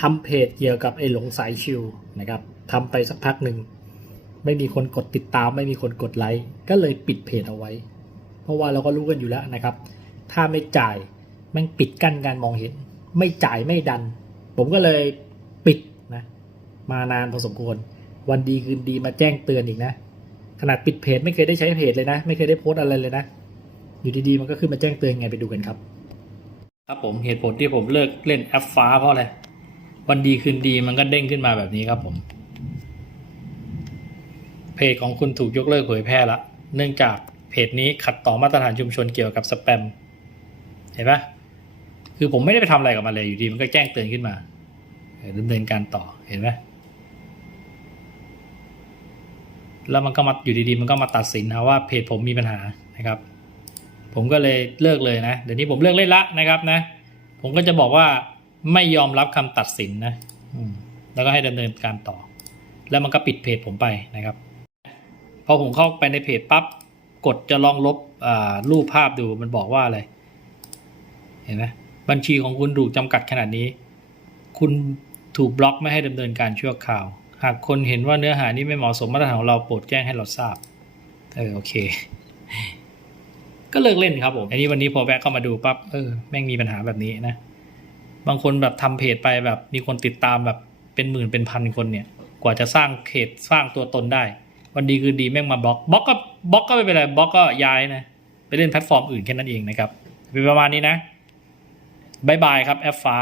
ทำเพจเกี่ยวกับไอ้หลงสายชิวนะครับทำไปสักพักหนึ่งไม่มีคนกดติดตาม ไม่มีคนกดไลค์ก็เลยปิดเพจเอาไว้ เพราะว่าเราก็รู้กันอยู่แล้วนะครับ ถ้าไม่จ่ายแม่งปิดกั้นการมองเห็น ไม่จ่ายไม่ดัน ผมก็เลยปิดนะมานานพอสมควร วันดีคืนดีมาแจ้งเตือนอีกนะขนาดปิดเพจไม่เคยได้ใช้เพจเลยนะ ไม่เคยได้โพสอะไรเลยนะ อยู่ดีๆมันก็ขึ้นมาแจ้งเตือนไงไปดูกันครับ ครับผมเหตุผลที่ผมเลิกเล่นแอปฟ้าเพราะอะไร วันดีคืนดีมันก็เด้งขึ้นมาแบบนี้ครับผม เพจของคุณถูกยกเลิกเผยแพร่ละ เนื่องจากเพจนี้ขัดต่อมาตรฐานชุมชนเกี่ยวกับสแปม เห็นปะคือผมไม่ได้ไปทำอะไรกับมันเลยอยู่ดีมันก็แจ้งเตือนขึ้นมาดำเนินการต่อเห็นไหมแล้วมันก็มาอยู่ดีๆ มันก็มาตัดสินนะว่าเพจผมมีปัญหานะครับ ผมก็เลยเลิกเลยนะ เดี๋ยวนี้ผมเลิกเล่นละนะครับนะ ผมก็จะบอกว่า ไม่ยอมรับคำตัดสินนะแล้วก็ให้ดำเนินการต่อ แล้วมันก็ปิดเพจผมไปนะครับ พอผมเข้าไปในเพจปั๊บกดจะลองลบรูปภาพดูมันบอกว่าอะไรเห็นไหมบัญชีของคุณถูกจำกัดขนาดนี้ คุณถูกบล็อกไม่ให้ดำเนินการชั่วคราว หากคนเห็นว่าเนื้อหานี้ไม่เหมาะสมมาตรฐานของเราโปรดแจ้งให้เราทราบเออโอเค ก็เลิกเล่นครับผม อันนี้วันนี้พอแวะเข้ามาดูปั๊บเออแม่งมีปัญหาแบบนี้นะ บางคนแบบทำเพจไปแบบมีคนติดตามแบบเป็นหมื่นเป็นพันคนเนี่ย กว่าจะสร้างเพจสร้างตัวตนได้ วันดีคือดีแม่งมาบล็อกบล็อกก็บล็อกก็ไม่เป็นไรบล็อกก็ย้ายนะไปเล่นแพลตฟอร์มอื่นแค่นั้นเองนะครับเป็นประมาณนี้นะบายบายครับแอฟฟ้า